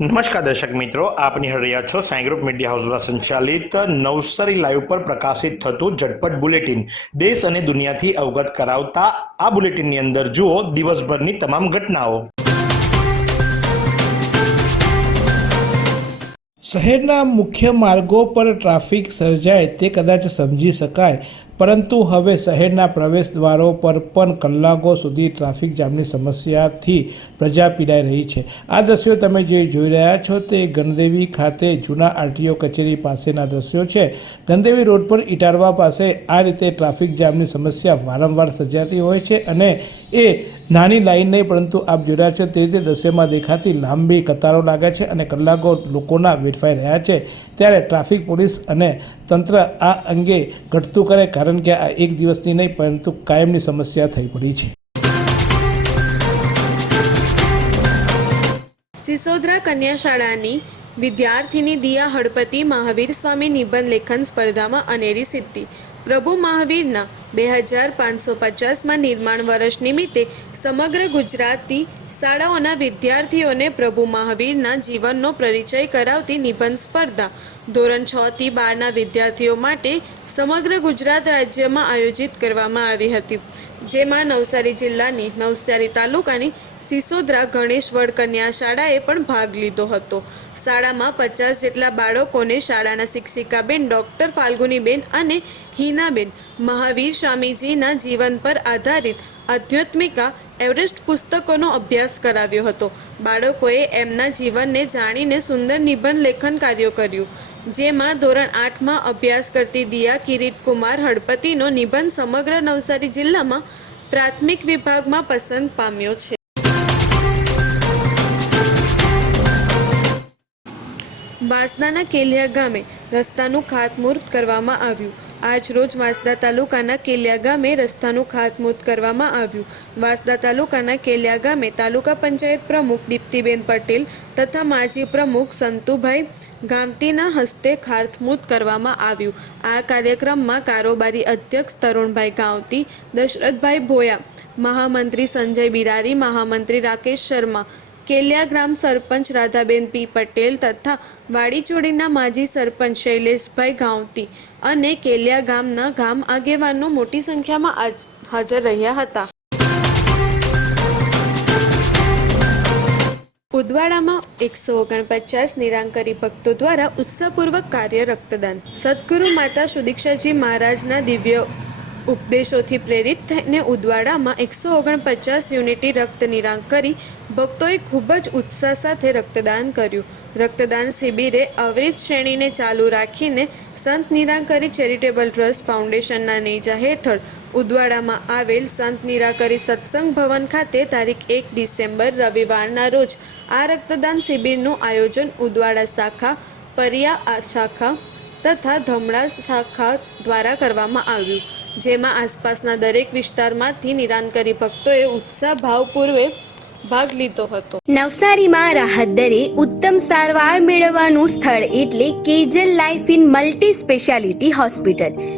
નમસ્કાર દર્શક મિત્રો, આપ નિહાળી છો સાંઈ ગ્રુપ મીડિયા હાઉસ દ્વારા સંચાલિત નવસારી લાઈવ પર પ્રકાશિત થતું ઝટપટ બુલેટિન. દેશ અને દુનિયાથી અવગત કરાવતા આ બુલેટિનની અંદર જુઓ દિવસભરની તમામ ઘટનાઓ. શહેરના મુખ્ય માર્ગો પર ટ્રાફિક સર્જાય તે કદાચ સમજી શકાય. પરંતુ હવે શહેરના પ્રવેશ દ્વારો પર પણ કલાકો સુધી ટ્રાફિક જામની સમસ્યાથી પ્રજા પીડાઈ રહી છે. આ દ્રશ્યો તમે જે જોઈ રહ્યા છો તે ગણદેવી ખાતે જૂના આરટીઓ કચેરી પાસેના દ્રશ્યો છે. ગણદેવી રોડ પર ઇટારવા પાસે આ રીતે ટ્રાફિક જામની સમસ્યા વારંવાર સર્જાતી હોય છે અને એ નાની લાઈન નહીં, પરંતુ આપ જોઈ રહ્યા છો તે રીતે દ્રશ્યમાં દેખાતી લાંબી કતારો લાગે છે અને કલાકો લોકોના વેડફાઈ રહ્યા છે. ત્યારે ટ્રાફિક પોલીસ અને તંત્ર આ અંગે ઘટતું કરે કારણ કે આ એક દિવસની નહીં, પરંતુ કાયમની સમસ્યા થઈ પડી છે. સિસોદરા કન્યા શાળાની વિદ્યાર્થીની દિયા હળપતિ મહાવીર સ્વામી નિબંધ લેખન સ્પર્ધામાં અનેરી સિદ્ધિ. પ્રભુ મહાવીરના બે હજાર પાંચસો પચાસમાં નિર્માણ વર્ષ નિમિત્તે સમગ્ર ગુજરાતી શાળાઓના વિદ્યાર્થીઓને પ્રભુ મહાવીરના જીવનનો પરિચય કરાવતી નિબંધ સ્પર્ધા ધોરણ છ થી બારના વિદ્યાર્થીઓ માટે સમગ્ર ગુજરાત રાજ્યમાં આયોજિત કરવામાં આવી હતી. જેમાં નવસારી જિલ્લાની નવસારી તાલુકાની સિસોદરા ગણેશ વડકન્યા શાળાએ પણ ભાગ લીધો હતો. શાળામાં પચાસ જેટલા બાળકોને શાળાના શિક્ષિકાબેન ડૉક્ટર ફાલ્ગુનીબેન અને હિનાબેન મહાવીર સ્વામીજીના જીવન પર આધારિત આધ્યાત્મિકા એવરેસ્ટ પુસ્તકોનો અભ્યાસ કરાવ્યો હતો. બાળકોએ એમના જીવનને જાણીને સુંદર નિબંધ લેખન કાર્યો કર્યું. જેમાં ધોરણ આઠમાં અભ્યાસ કરતી દિયા કિરીટકુમાર હળપતિનો નિબંધ સમગ્ર નવસારી જિલ્લામાં પ્રાથમિક વિભાગમાં પસંદ પામ્યો છે. વાંસદાના કેલિયા ગામે રસ્તાનું ખાતમુહૂર્ત કરવામાં આવ્યું. આજ રોજ વાંસદા તાલુકાના કેલિયા ગામે રસ્તાનું ખાતમુહૂર્ત કરવામાં આવ્યું. વાંસદા તાલુકાના કેલિયા ગામે તાલુકા પંચાયત પ્રમુખ દીપ્તિબેન પટેલ તથા માજી પ્રમુખ સંતુભાઈ ગામતીના હસ્તે ખાર્થમૂત કરવામાં આવ્યું. આ કાર્યક્રમમાં કારોબારી અધ્યક્ષ તરુણભાઈ ગાંવતી, દશરથભાઈ ભોયા, મહામંત્રી સંજય બિરારી, મહામંત્રી રાકેશ શર્મા, કેલિયા ગ્રામ સરપંચ રાધાબેન પી પટેલ તથા વાડીચોડીના માજી સરપંચ શૈલેષભાઈ ગાંવતી અને કેલિયા ગામના ગામ આગેવાનો મોટી સંખ્યામાં હાજર રહ્યા હતા. ઉદવાડામાં એકસો ઓગણપચાસ નિરાંકરી ભક્તો દ્વારા ઉત્સાહપૂર્વક કાર્ય રક્તદાન. સદગુરુ માતા સુદીક્ષાજી મહારાજના દિવ્ય ઉપદેશોથી પ્રેરિત થઈને ઉદવાડામાં એકસો ઓગણપચાસ યુનિટી રક્ત નિરાંકરી ભક્તોએ ખૂબ જ ઉત્સાહ સાથે રક્તદાન કર્યું. રક્તદાન શિબિરે અવરિત શ્રેણીને ચાલુ રાખીને સંત નિરાંકરી ચેરિટેબલ ટ્રસ્ટ ફાઉન્ડેશનના નેજા હેઠળ ઉદવાડામાં આવેલ સંત નિરાકરી સત્સંગ ભવન ખાતે તારીખ એક ડિસેમ્બર રવિવારના રોજ આ રક્તદાન શિબિરનું આયોજન ઉદવાડા શાખા, પરિયા શાખા તથા ધમડા શાખા દ્વારા કરવામાં આવ્યું. જેમાં આસપાસના દરેક વિસ્તારમાંથી નિરાનકરી ભક્તોએ ભાવપૂર્વે ભાગ લીધો હતો. નવસારીમાં રાહત દરે ઉત્તમ સારવાર મેળવવાનું સ્થળ એટલે Kejal life in multi speciality hospital.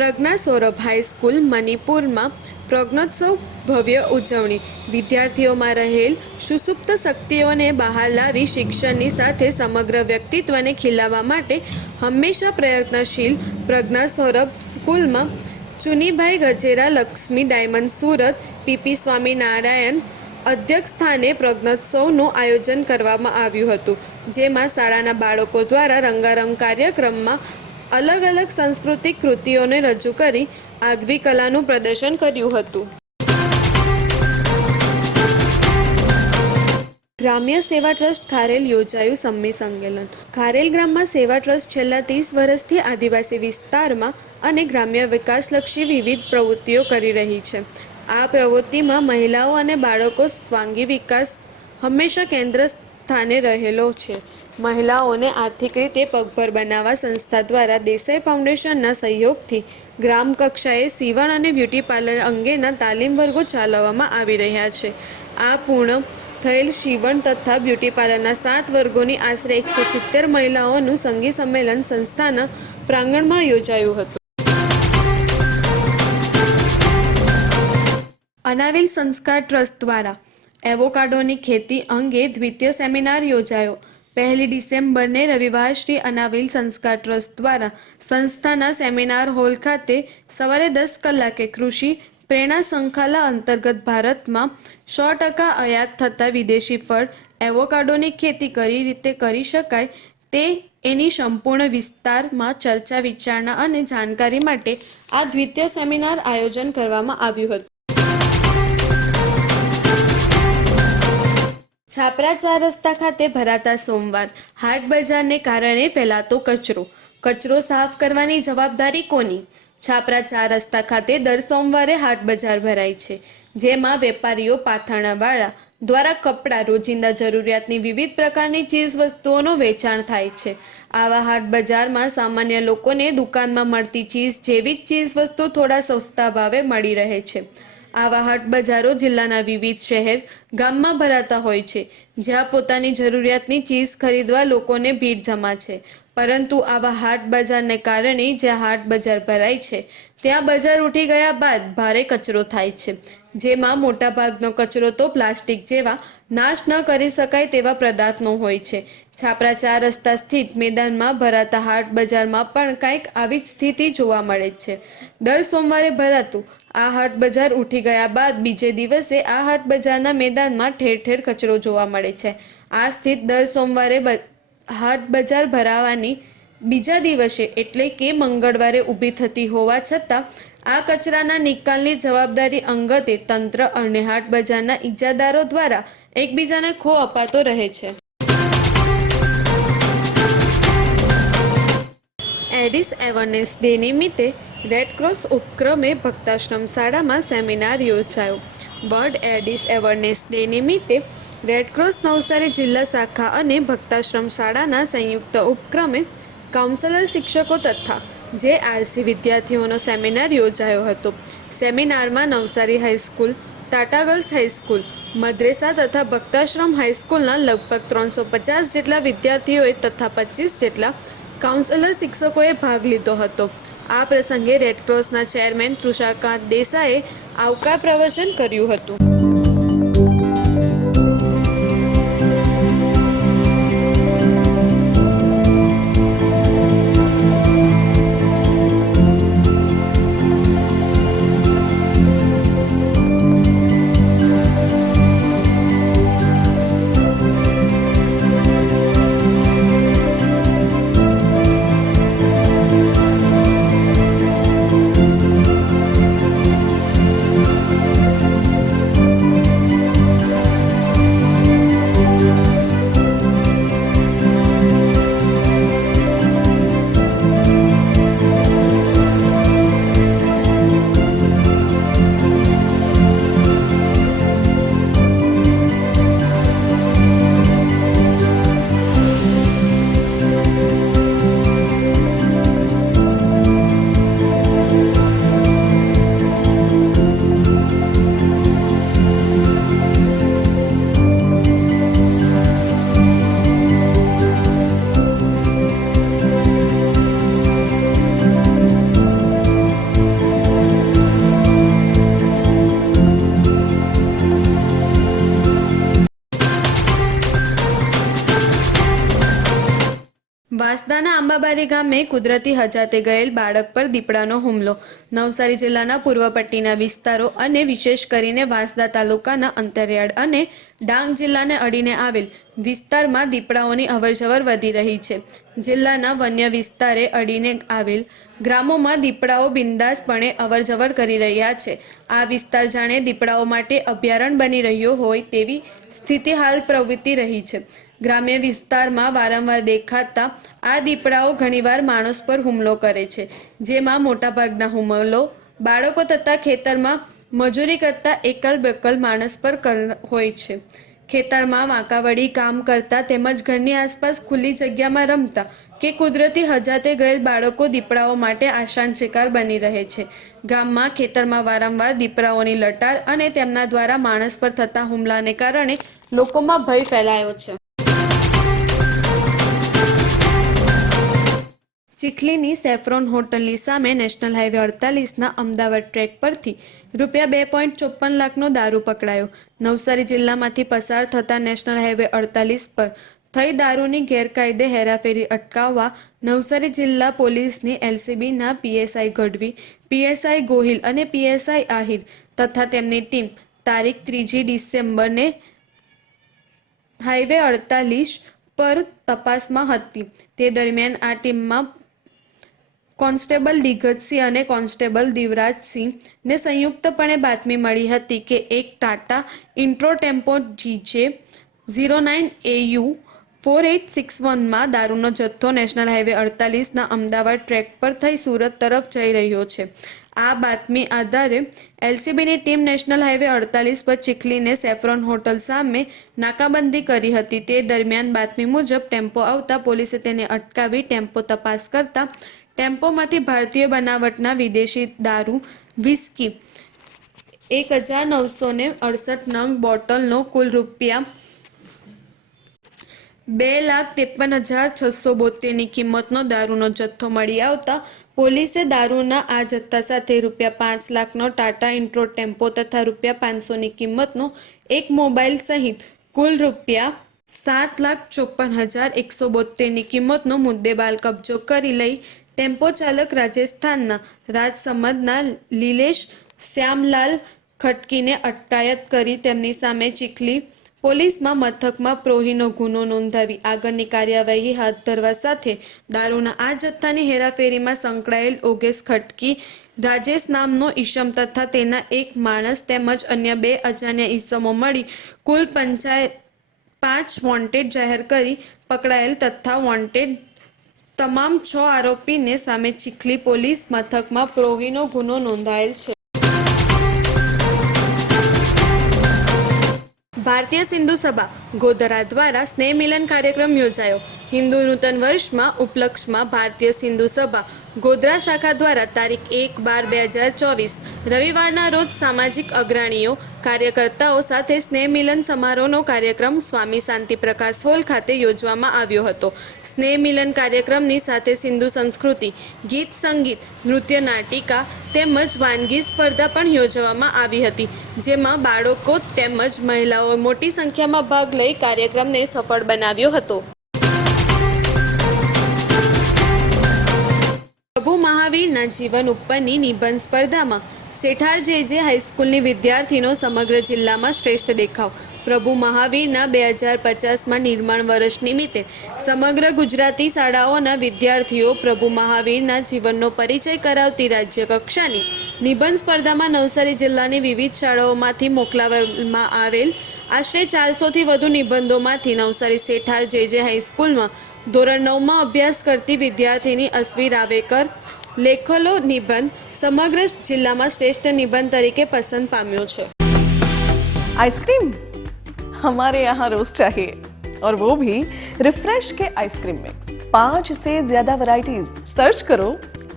Pragya Saurabh high school મણિપુરમાં પ્રજ્ઞોત્સવ ભવ્ય ઉજવણી. વિદ્યાર્થીઓમાં રહેલ સુસુપ્ત શક્તિઓને બહાર લાવી શિક્ષણની સાથે સમગ્ર વ્યક્તિત્વને ખીલાવવા માટે હંમેશા પ્રયત્નશીલ પ્રજ્ઞા સૌરભ સ્કૂલમાં ચુનીભાઈ ગજેરા, લક્ષ્મી ડાયમંડ સુરત, પીપી સ્વામિનારાયણ અધ્યક્ષ સ્થાને પ્રજ્ઞોત્સવનું આયોજન કરવામાં આવ્યું હતું, જેમાં શાળાના બાળકો દ્વારા રંગારંગ કાર્યક્રમમાં અલગ અલગ સાંસ્કૃતિક કૃતિઓને રજૂ કરી આગવી કલાનું પ્રદર્શન કર્યું હતું. ગ્રામ્ય સેવા ટ્રસ્ટ ખારેલ યોજાયું સંમી સંમેલન. ખારેલ ગ્રામમાં સેવા ટ્રસ્ટ છેલ્લા ત્રીસ વર્ષથી આદિવાસી વિસ્તારમાં અને ગ્રામ્ય વિકાસલક્ષી વિવિધ પ્રવૃત્તિઓ કરી રહી છે. આ પ્રવૃત્તિમાં મહિલાઓ અને બાળકો સ્વાંગી વિકાસ હંમેશા કેન્દ્ર સ્થાને રહેલો છે. મહિલાઓને આર્થિક રીતે પગભર બનાવવા સંસ્થા દ્વારા દેસાઈ ફાઉન્ડેશનના સહયોગથી ગ્રામ કક્ષાએ સીવણ અને બ્યુટી પાર્લર અંગેના તાલીમ વર્ગો ચાલવવામાં આવી રહ્યા છે. આ પૂર્ણ થયેલ સીવણ તથા બ્યુટી પાર્લરના સાત વર્ગોની આશરે એકસો સિત્તેર મહિલાઓનું સંગી સંમેલન સંસ્થાના પ્રાંગણમાં યોજાયું હતું. અનાવિલ સંસ્કાર ટ્રસ્ટ દ્વારા એવોકાડોની ખેતી અંગે દ્વિતીય સેમિનાર યોજાયો. પહેલી ડિસેમ્બરને રવિવાર શ્રી અનાવિલ સંસ્કાર ટ્રસ્ટ દ્વારા સંસ્થાના સેમિનાર હોલ ખાતે સવારે દસ કલાકે કૃષિ પ્રેરણા સંખાલા અંતર્ગત ભારતમાં સો ટકા આયાત થતા વિદેશી ફળ, એવોકાડોની ખેતી કઈ રીતે કરી શકાય તે એની સંપૂર્ણ વિસ્તારમાં ચર્ચા, વિચારણા અને જાણકારી માટે આ દ્વિતીય સેમિનાર આયોજન કરવામાં આવ્યું હતું. છાપરા ચાર રસ્તા ખાતે ભરાતા સોમવાર. હાટ બજારને કારણે ફેલાતો કચરો. કચરો સાફ કરવાની જવાબદારી કોની? છાપરા ચાર રસ્તા ખાતે દર સોમવારે હાટ બજાર ભરાય છે, જેમાં વેપારીઓ પાથરણાવાળા દ્વારા કપડાં, રોજિંદા જરૂરિયાતની વિવિધ પ્રકારની ચીજ વસ્તુઓનું વેચાણ થાય છે. આવા હાટ બજારમાં સામાન્ય લોકોને દુકાનમાં મળતી ચીજ જેવી જ ચીજ વસ્તુ થોડા સસ્તા ભાવે મળી રહે છે. આવા હાટ બજારો જિલ્લાના વિવિધ શહેર ગામમાં ભરાતા હોય છે, જ્યાં પોતાની જરૂરિયાતની ચીજ ખરીદવા લોકોને ભીડ જમા છે. પરંતુ આવા હાટ બજારને કારણે જ્યાં હાટ બજાર ભરાય છે, ત્યાં બજાર ઉઠી ગયા બાદ ભારે કચરો થાય છે. જેમાં મોટાભાગનો કચરો તો પ્લાસ્ટિક જેવા નાશ ન કરી શકાય તેવા પદાર્થનો હોય છે. છાપરા ચાર રસ્તા સ્થિત મેદાનમાં ભરાતા હાટ બજારમાં પણ કંઈક આવી જ સ્થિતિ જોવા મળે છે. દર સોમવારે ભરાતું આ હાટ બજાર ઉઠી ગયા બાદ બીજે દિવસે આ હાટ બજારના મેદાનમાં ઠેર ઠેર કચરો જોવા મળે છે. આ સ્થિત દર સોમવારે હાટ બજાર ભરાવાની બીજા દિવસે એટલે કે મંગળવારે ઊભી થતી હોવા છતાં, આ કચરાના નિકાલની જવાબદારી અંગતે તંત્ર અને હાટ બજારના ઈજાદારો દ્વારા એકબીજાને ખો અપાતો રહે છે. એડિસ એવરનેસ ડે નિમિત્તે રેડક્રોસ ઉપક્રમે ભક્તાશ્રમ શાળામાં સેમિનાર યોજાયો. વર્લ્ડ એડિસ એવરનેસ ડે નિમિત્તે રેડક્રોસ નવસારી જિલ્લા શાખા અને ભક્તાશ્રમ શાળાના સંયુક્ત ઉપક્રમે કાઉન્સેલર શિક્ષકો તથા જે આરસી વિદ્યાર્થીઓનો સેમિનાર યોજાયો હતો. સેમિનારમાં Navsari high school Tata girls high school મદ્રેસા તથા ભક્તાશ્રમ હાઈસ્કૂલના લગભગ ત્રણસો પચાસ જેટલા વિદ્યાર્થીઓએ તથા પચીસ જેટલા કાઉન્સેલર શિક્ષકોએ ભાગ લીધો હતો. આ પ્રસંગે રેડક્રોસના ચેરમેન તૃષાકાંત દેસાઈએ આવકાર પ્રવચન કર્યું હતું. આંબાબારી ગામે કુદરતી હજાતે ગયેલ બાળક પર દીપડાનો હુમલો. નવસારી જિલ્લાના પૂર્વ પટ્ટીના વિસ્તારો અને વિશેષ કરીને વાંસદા તાલુકાના અંતરિયાળ અને ડાંગ જિલ્લાને અડીને આવેલ વિસ્તારમાં દીપડાઓની અવરજવર વધી રહી છે. જિલ્લાના વન્ય વિસ્તારે અડીને આવેલ ગ્રામોમાં દીપડાઓ બિંદાસપણે અવરજવર કરી રહ્યા છે. આ વિસ્તાર જાણે દીપડાઓ માટે અભયારણ્ય બની રહ્યો હોય તેવી સ્થિતિ હાલ પ્રવૃત્તિ રહી છે. ગ્રામ્ય વિસ્તારમાં વારંવાર દેખાતા આ દીપડાઓ ઘણીવાર માણસ પર હુમલો કરે છે, જેમાં મોટાભાગના હુમલો બાળકો તથા ખેતરમાં મજૂરી કરતા એકલ બેકલ માણસ પર હોય છે. ખેતરમાં વાંકાવડી કામ કરતા તેમજ ઘરની આસપાસ ખુલ્લી જગ્યામાં રમતા કે કુદરતી હજાતે ગયેલ બાળકો દીપડાઓ માટે આશાન શિકાર બની રહે છે. ગામમાં ખેતરમાં વારંવાર દીપડાઓની લટાર અને તેમના દ્વારા માણસ પર થતા હુમલાને કારણે લોકોમાં ભય ફેલાયો છે. ચીખલીની સેફ્રોન હોટલની સામે નેશનલ હાઈવે અડતાલીસના અમદાવાદ ટ્રેક પરથી રૂપિયા બે પોઈન્ટ ચોપન લાખનો દારૂ પકડાયો. નવસારી જિલ્લામાંથી પસાર થતા નેશનલ હાઈવે અડતાલીસ પર થઈ દારૂની ગેરકાયદે હેરાફેરી અટકાવવા નવસારી જિલ્લા પોલીસની એલસીબીના પીએસઆઈ ગઢવી, પીએસઆઈ ગોહિલ અને પીએસઆઈ આહિર તથા તેમની ટીમ તારીખ ત્રીજી ડિસેમ્બરને હાઈવે અડતાલીસ પર તપાસમાં હતી. તે દરમિયાન આ ટીમમાં કોન્સ્ટેબલ દિગ્ગજસિંહ અને કોન્સ્ટેબલ દિવરાજસિંહને સંયુક્તપણે બાતમી મળી હતી કે એક Tata Intra tempo GJ zero nine AU four eight six વનમાં દારૂનો જથ્થો નેશનલ હાઈવે અડતાલીસના અમદાવાદ ટ્રેક પર થઈ સુરત તરફ જઈ રહ્યો છે. આ બાતમી આધારે એલસીબીની ટીમ નેશનલ હાઈવે અડતાલીસ પર ચીખલીને સેફ્રોન હોટલ સામે નાકાબંધી કરી હતી. તે દરમિયાન બાતમી મુજબ ટેમ્પો આવતા પોલીસે તેને અટકાવી ટેમ્પો તપાસ કરતા ટેમ્પોમાંથી ભારતીય બનાવટના વિદેશી દારૂ, વિસ્કી, એક હજાર નવસો ને અડસઠ નંગ બોટલનો કુલ રૂપિયા બે લાખ ત્રેપન હજાર છસો બોતેરની કિંમતનો દારૂનો જથ્થો મળી આવતા પોલીસે દારૂના આ જથ્થા સાથે રૂપિયા પાંચ લાખનો ટાટા ઇન્ટ્રો ટેમ્પો તથા રૂપિયા પાંચસોની કિંમતનો એક મોબાઈલ સહિત કુલ રૂપિયા સાત લાખ ચોપન હજાર એકસો બોતેરની કિંમતનો મુદ્દેબાલ કબજો કરી લઈ ટેમ્પો ચાલક રાજસ્થાનના રાજસમદના લીલેશ શ્યામલાલ ખટકીને અટકાયત કરી તેમની સામે ચીખલી. પોલીસમાં મથકમાં પ્રોહીનો ગુનો નોંધાવી આગળની કાર્યવાહી હાથ ધરવા સાથે દારૂના આ જથ્થાની હેરાફેરીમાં સંકળાયેલ ઓગેશ ખટકી, રાજેશ નામનો ઈસમ તથા તેના એક માણસ તેમજ અન્ય બે અજાણ્યા ઈસમો મળી કુલ પંચાયત પાંચ વોન્ટેડ જાહેર કરી પકડાયેલ તથા વોન્ટેડ તમામ છ આરોપીને સામે ચીખલી પોલીસ મથકમાં પ્રોવીનો ગુનો નોંધાયેલ છે. ભારતીય સિંધુ સભા ગોધરા દ્વારા સ્નેહ મિલન કાર્યક્રમ યોજાયો. હિન્દુ નૂતન વર્ષમાં ઉપલક્ષમાં ભારતીય સિંધુ સભા ગોધરા શાખા દ્વારા તારીખ એક બાર બે હજાર ચોવીસ. રવિવારના રોજ સામાજિક અગ્રણીઓ, કાર્યકર્તાઓ સાથે સ્નેહ મિલન સમારોહનો કાર્યક્રમ સ્વામી શાંતિ પ્રકાશ હોલ ખાતે યોજવામાં આવ્યો હતો. સ્નેહ મિલન કાર્યક્રમની સાથે સિંધુ સંસ્કૃતિ, ગીત સંગીત, નૃત્ય નાટિકા તેમજ વાનગી સ્પર્ધા પણ યોજવામાં આવી હતી, જેમાં બાળકો તેમજ મહિલાઓએ મોટી સંખ્યામાં ભાગ લઈ કાર્યક્રમને સફળ બનાવ્યો હતો. પ્રભુ મહાવીરના જીવન ઉપરની નિબંધ સ્પર્ધામાં. શેઠાર જે જે હાઈસ્કૂલની વિદ્યાર્થીનો સમગ્ર જિલ્લામાં શ્રેષ્ઠ દેખાવ. પ્રભુ મહાવીરના બે હજાર પચાસમાં નિર્માણ વર્ષ નિમિત્તે સમગ્ર ગુજરાતી શાળાઓના વિદ્યાર્થીઓ પ્રભુ મહાવીરના જીવનનો પરિચય કરાવતી રાજ્ય કક્ષાની નિબંધ સ્પર્ધામાં નવસારી જિલ્લાની વિવિધ શાળાઓમાંથી મોકલાવવામાં આવેલ. આશરે ચારસોથી વધુ નિબંધોમાંથી નવસારી શેઠાર જે જે હાઈસ્કૂલમાં ધોરણ નવમાં અભ્યાસ કરતી વિદ્યાર્થીની અશ્વી રાવેકર લેખલો નિબંધ સમગ્ર જિલ્લામાં શ્રેષ્ઠ નિબંધ તરીકે પસંદ પામ્યો છે आइसक्रीम हमारे यहाँ रोज चाहिए और वो भी रिफ्रेश के आइसक्रीम मिक्स पांच से ज्यादा वैरायटीज सर्च करो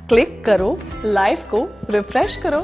क्लिक करो लाइफ को रिफ्रेश करो